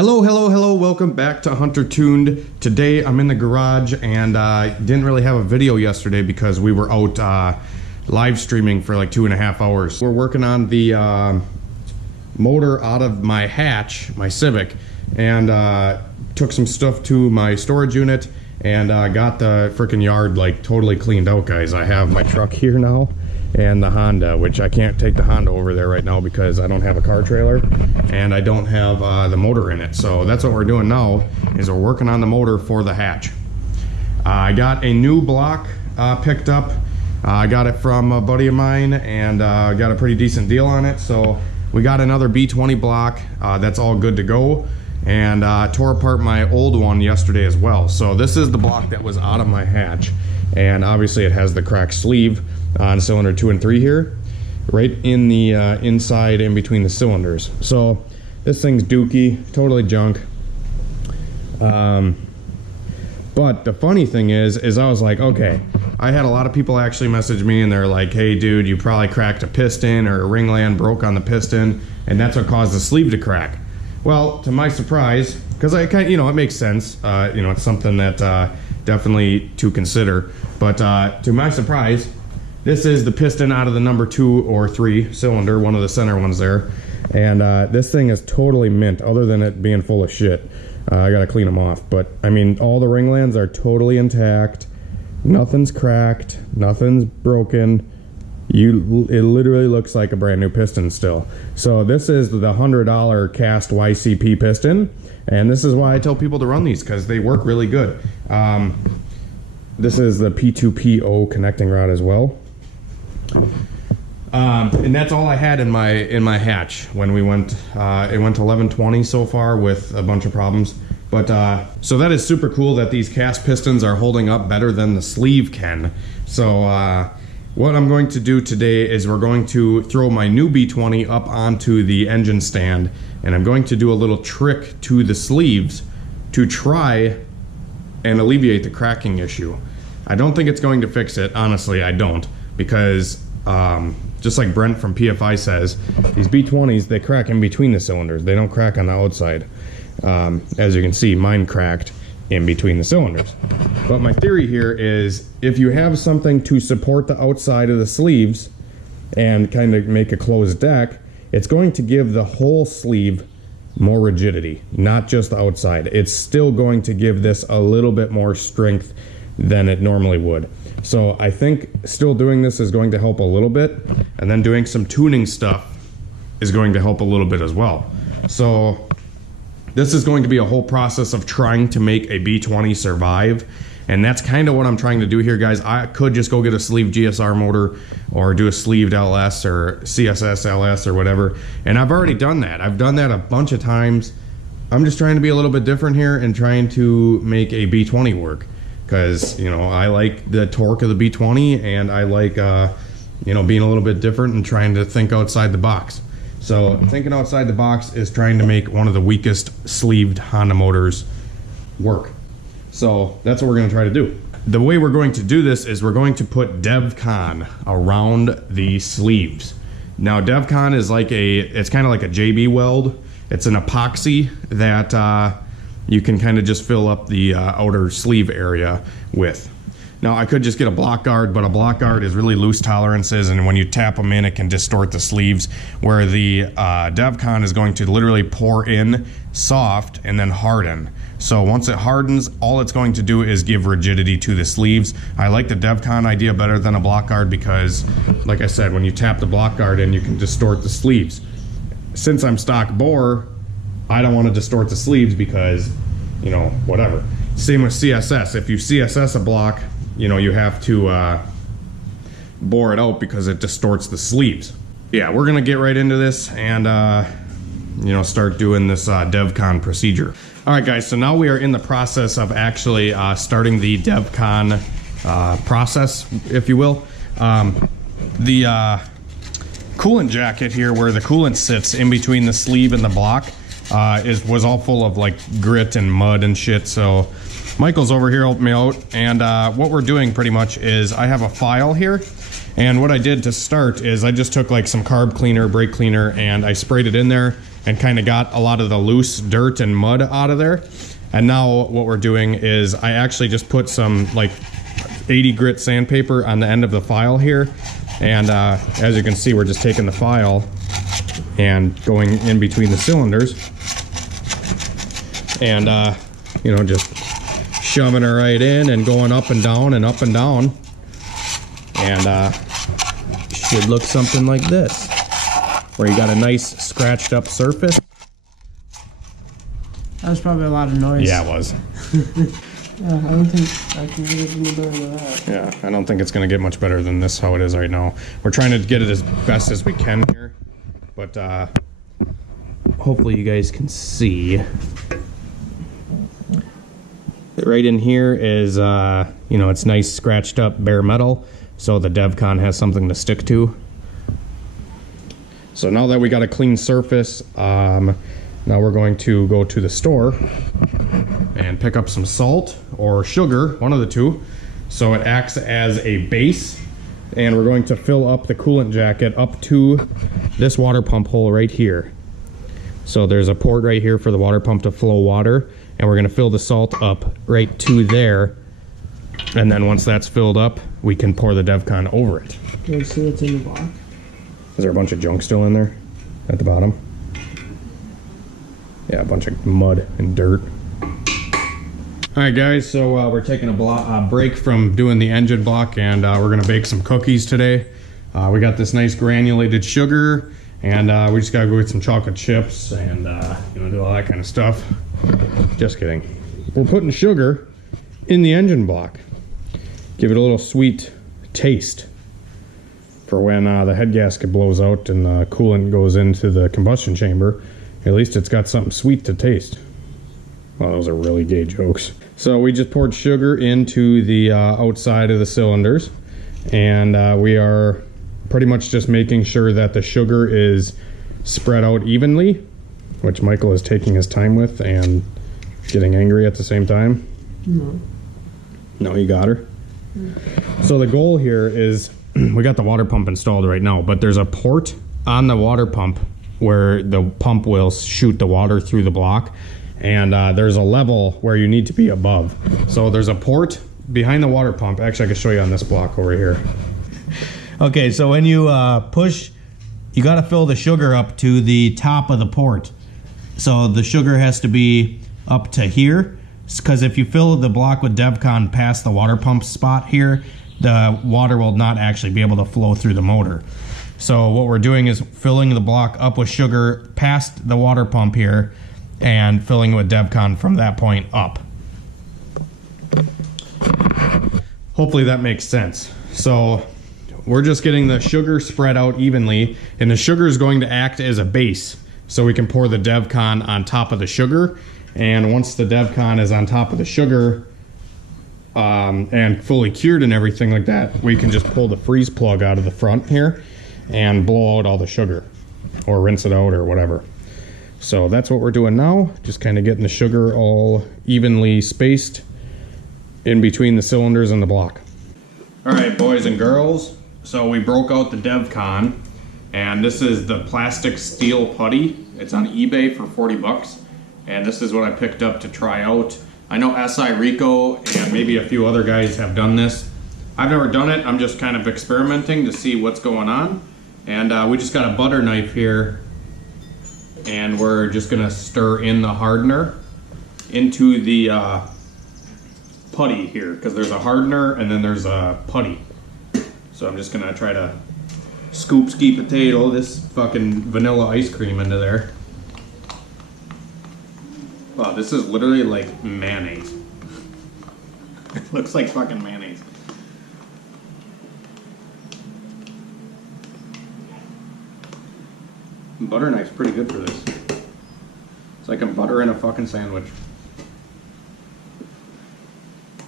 Hello, welcome back to Hunter Tuned. Today I'm in the garage and didn't really have a video yesterday because we were out live streaming for like 2.5 hours. We're working on the motor out of my hatch, my Civic, and took some stuff to my storage unit and got the freaking yard like totally cleaned out, guys. I have my truck here now and the Honda, which I can't take the Honda over there right now because I don't have a car trailer and I don't have the motor in it. So that's what we're doing now, is we're working on the motor for the hatch. I got a new block picked up. I got it from a buddy of mine and got a pretty decent deal on it. So we got another B20 block that's all good to go, and tore apart my old one yesterday as well. So this is the block that was out of my hatch, and obviously it has the cracked sleeve on cylinder 2 and 3 here, right in the inside in between the cylinders. So this thing's dookie, totally junk. But the funny thing is I was like, okay, I had a lot of people actually message me and they're like, hey dude, you probably cracked a piston or a ringland broke on the piston and that's what caused the sleeve to crack. Well, to my surprise, because I kind of, it makes sense, it's something that definitely to consider, but to my surprise, this is the piston out of the number 2 or 3 cylinder, one of the center ones there. And this thing is totally mint, other than it being full of shit. I gotta clean them off. But, I mean, all the ringlands are totally intact. Nothing's cracked. Nothing's broken. It literally looks like a brand new piston still. So this is the $100 cast YCP piston. And this is why I tell people to run these, because they work really good. This is the P2PO connecting rod as well. And that's all I had in my hatch when we went. It went to 1120 so far with a bunch of problems. But so that is super cool that these cast pistons are holding up better than the sleeve can. So what I'm going to do today is we're going to throw my new B20 up onto the engine stand, and I'm going to do a little trick to the sleeves to try and alleviate the cracking issue. I don't think it's going to fix it, honestly. I don't, because just like Brent from PFI says, these B20s, they crack in between the cylinders. They don't crack on the outside. As you can see, mine cracked in between the cylinders. But my theory here is, if you have something to support the outside of the sleeves and kind of make a closed deck, it's going to give the whole sleeve more rigidity, not just the outside. It's still going to give this a little bit more strength than it normally would. So I think still doing this is going to help a little bit, and then doing some tuning stuff is going to help a little bit as well. So this is going to be a whole process of trying to make a B20 survive, and that's kind of what I'm trying to do here, guys. I could just go get a sleeve GSR motor or do a sleeved LS or CSS LS or whatever, and I've already done that. I've done that a bunch of times. I'm just trying to be a little bit different here and trying to make a B20 work. Because, I like the torque of the B20, and I like, being a little bit different and trying to think outside the box. So thinking outside the box is trying to make one of the weakest sleeved Honda motors work. So that's what we're going to try to do. The way we're going to do this is we're going to put Devcon around the sleeves. Now Devcon is it's kind of like a JB weld. It's an epoxy that you can kind of just fill up the outer sleeve area with. Now I could just get a block guard, but a block guard is really loose tolerances, and when you tap them in, it can distort the sleeves, where the Devcon is going to literally pour in soft and then harden. So once it hardens, all it's going to do is give rigidity to the sleeves. I like the Devcon idea better than a block guard because, like I said, when you tap the block guard in, you can distort the sleeves. Since I'm stock bore, I don't want to distort the sleeves because, whatever. Same with CSS. If you CSS a block, you have to bore it out because it distorts the sleeves. Yeah, we're going to get right into this and, start doing this Devcon procedure. All right, guys, so now we are in the process of actually starting the Devcon process, if you will. The coolant jacket here, where the coolant sits in between the sleeve and the block, was all full of like grit and mud and shit. So Michael's over here helping me out, and what we're doing pretty much is I have a file here, and what I did to start is I just took like some carb cleaner, brake cleaner, and I sprayed it in there, and kind of got a lot of the loose dirt and mud out of there. And now what we're doing is I actually just put some like 80 grit sandpaper on the end of the file here. And as you can see, we're just taking the file and going in between the cylinders. And, you know, just shoving it right in and going up and down and up and down. And should look something like this, where you got a nice scratched up surface. That was probably a lot of noise. Yeah, it was. I don't think I can get any better than that. Yeah, I don't think it's going to get much better than this, how it is right now. We're trying to get it as best as we can here, but hopefully you guys can see. Right in here is, you know, it's nice scratched up bare metal, so the Devcon has something to stick to. So now that we got a clean surface, now we're going to go to the store and pick up some salt or sugar, one of the two, so it acts as a base. And we're going to fill up the coolant jacket up to this water pump hole right here. So there's a port right here for the water pump to flow water, and we're going to fill the salt up right to there. And then once that's filled up, we can pour the Devcon over it. Can you see what's in the block? Is there a bunch of junk still in there at the bottom? Yeah, a bunch of mud and dirt. Alright guys, so we're taking a break from doing the engine block, and we're going to bake some cookies today. We got this nice granulated sugar, and we just got to go get some chocolate chips and you know, do all that kind of stuff. Just kidding. We're putting sugar in the engine block. Give it a little sweet taste for when the head gasket blows out and the coolant goes into the combustion chamber. At least it's got something sweet to taste. Well, those are really gay jokes. So we just poured sugar into the outside of the cylinders, and we are pretty much just making sure that the sugar is spread out evenly, which Michael is taking his time with and getting angry at the same time. No, you got her. So the goal here is, we got the water pump installed right now, but there's a port on the water pump where the pump will shoot the water through the block, and there's a level where you need to be above. So there's a port behind the water pump. Actually, I can show you on this block over here. Okay, so when you push, you got to fill the sugar up to the top of the port. So the sugar has to be up to here, because if you fill the block with Devcon past the water pump spot here, the water will not actually be able to flow through the motor. So what we're doing is filling the block up with sugar past the water pump here and filling it with Devcon from that point up. Hopefully that makes sense. So we're just getting the sugar spread out evenly, and the sugar is going to act as a base, so we can pour the Devcon on top of the sugar. And once the Devcon is on top of the sugar and fully cured and everything like that, we can just pull the freeze plug out of the front here and blow out all the sugar, or rinse it out or whatever. So that's what we're doing now, just kind of getting the sugar all evenly spaced in between the cylinders and the block. All right, boys and girls, so we broke out the Devcon, and this is the plastic steel putty. It's on eBay for 40 bucks, and this is what I picked up to try out. I know SI Rico and maybe a few other guys have done this. I've never done it. I'm just kind of experimenting to see what's going on. And we just got a butter knife here, and we're just gonna stir in the hardener into the putty here, because there's a hardener and then there's a putty. So I'm just gonna try to scoop ski potato this fucking vanilla ice cream into there. Wow, this is literally like mayonnaise. It looks like fucking mayonnaise. Butter knife's pretty good for this. It's like I'm buttering a fucking sandwich.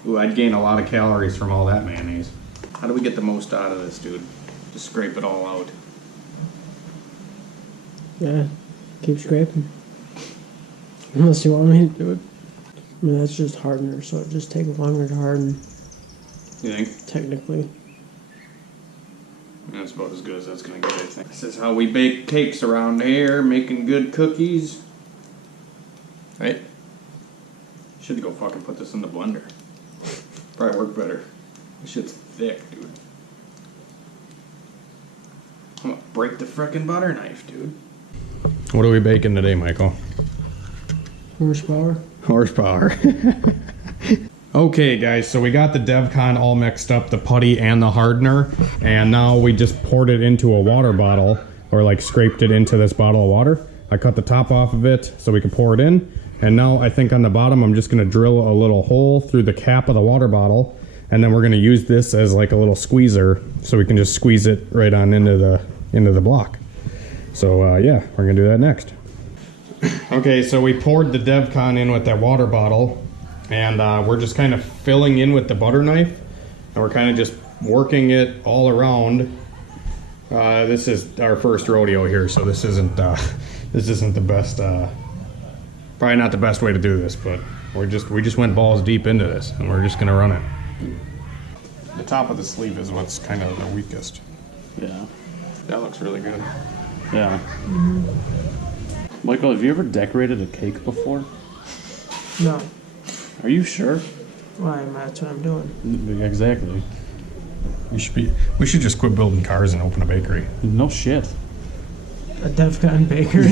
Ooh, I'd gain a lot of calories from all that mayonnaise. How do we get the most out of this, dude? Just scrape it all out. Yeah, keep scraping. Unless you want me to do it. I mean, that's just hardener, so it just takes longer to harden. You think? Technically. Yeah, That's about as good as that's gonna get, I think. This is how we bake cakes around here, making good cookies. Right? Should go fucking put this in the blender. Probably work better. This shit's thick, dude. I'm gonna break the frickin' butter knife, dude. What are we baking today, Michael? Horsepower. Horsepower. Okay, guys, so we got the Devcon all mixed up, the putty and the hardener, and now we just poured it into a water bottle, or like scraped it into this bottle of water. I cut the top off of it so we can pour it in, and now I think on the bottom I'm just gonna drill a little hole through the cap of the water bottle, and then we're gonna use this as like a little squeezer so we can just squeeze it right on into the block. So yeah, we're gonna do that next. Okay, so we poured the Devcon in with that water bottle, and we're just kind of filling in with the butter knife, and we're kind of just working it all around. This is our first rodeo here, so this isn't the best, probably not the best way to do this, but we just went balls deep into this, and we're just gonna run it. The top of the sleeve is what's kind of the weakest. Yeah. That looks really good. Yeah. Mm-hmm. Michael, have you ever decorated a cake before? No. Are you sure? Why? That's what I'm doing. Exactly. We should just quit building cars and open a bakery. No shit. A Devcon bakery.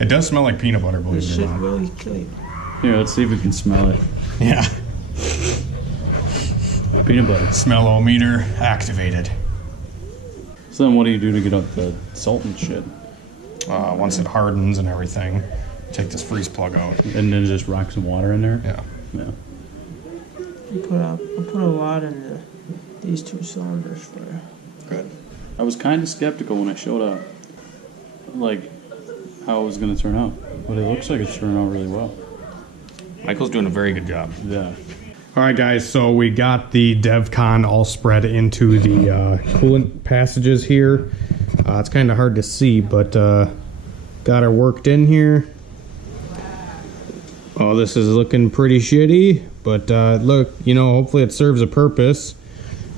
It does smell like peanut butter, believe This it or shit not. really kill. Here, let's see if we can smell it. Yeah. Peanut butter. Smell-o-meter activated. So then what do you do to get up the salt and shit? Once it hardens and everything, take this freeze plug out. And then just rock some water in there? Yeah. Yeah. I put a lot in these two cylinders for you. Good. I was kind of skeptical when I showed up, like, how it was going to turn out. But it looks like it's turning out really well. Michael's doing a very good job. Yeah. All right, guys, so we got the Devcon all spread into the coolant passages here. It's kind of hard to see, but got her worked in here. Oh, this is looking pretty shitty, but look, you know, hopefully it serves a purpose.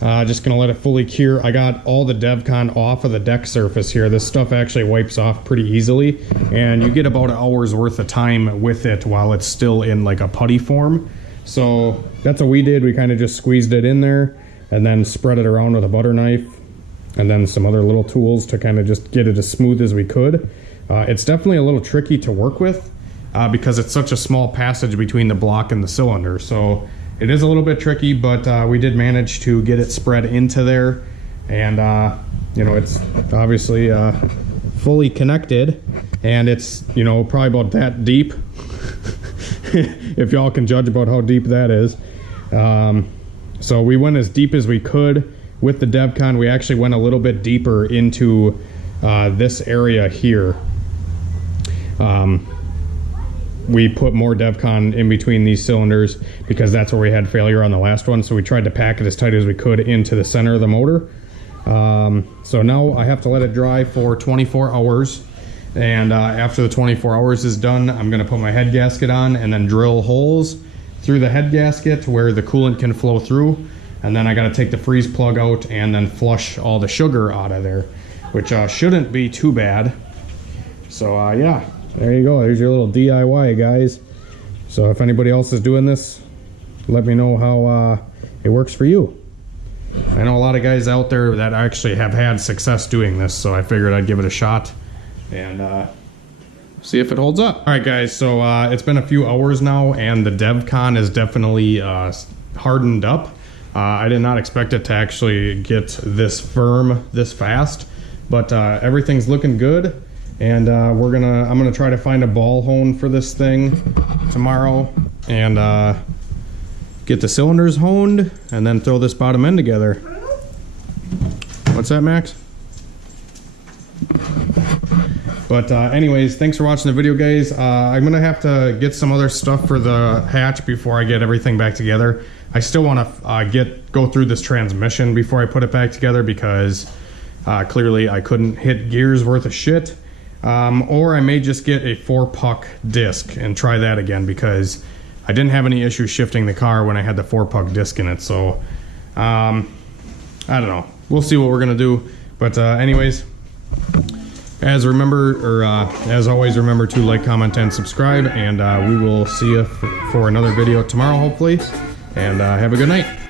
Just gonna let it fully cure. I got all the Devcon off of the deck surface here. This stuff actually wipes off pretty easily, and you get about an hour's worth of time with it while it's still in like a putty form. So that's what we did. We kind of just squeezed it in there and then spread it around with a butter knife and then some other little tools to kind of just get it as smooth as we could. It's definitely a little tricky to work with because it's such a small passage between the block and the cylinder. So it is a little bit tricky, but we did manage to get it spread into there, and you know, it's obviously fully connected, and it's, you know, probably about that deep. If y'all can judge about how deep that is. So we went as deep as we could with the Devcon. We actually went a little bit deeper into this area here. We put more Devcon in between these cylinders because that's where we had failure on the last one. So we tried to pack it as tight as we could into the center of the motor. So now I have to let it dry for 24 hours. And after the 24 hours is done, I'm gonna put my head gasket on and then drill holes through the head gasket where the coolant can flow through. And then I gotta take the freeze plug out and then flush all the sugar out of there, which shouldn't be too bad. So yeah, there you go. There's your little DIY, guys. So if anybody else is doing this, let me know how it works for you. I know a lot of guys out there that actually have had success doing this, so I figured I'd give it a shot and see if it holds up. All right, guys, so it's been a few hours now, and the Devcon is definitely hardened up. I did not expect it to actually get this firm this fast, but everything's looking good. And I'm gonna try to find a ball hone for this thing tomorrow, and get the cylinders honed, and then throw this bottom end together. What's that, Max? But anyways, thanks for watching the video, guys. I'm gonna have to get some other stuff for the hatch before I get everything back together. I still want to go through this transmission before I put it back together, because clearly I couldn't hit gears worth of shit. Or I may just get a 4-puck disc and try that again, because I didn't have any issue shifting the car when I had the 4-puck disc in it. So I don't know. we'll see what we're gonna do. But anyways, as always, remember to like, comment, and subscribe, and we will see you for another video tomorrow, hopefully. And have a good night.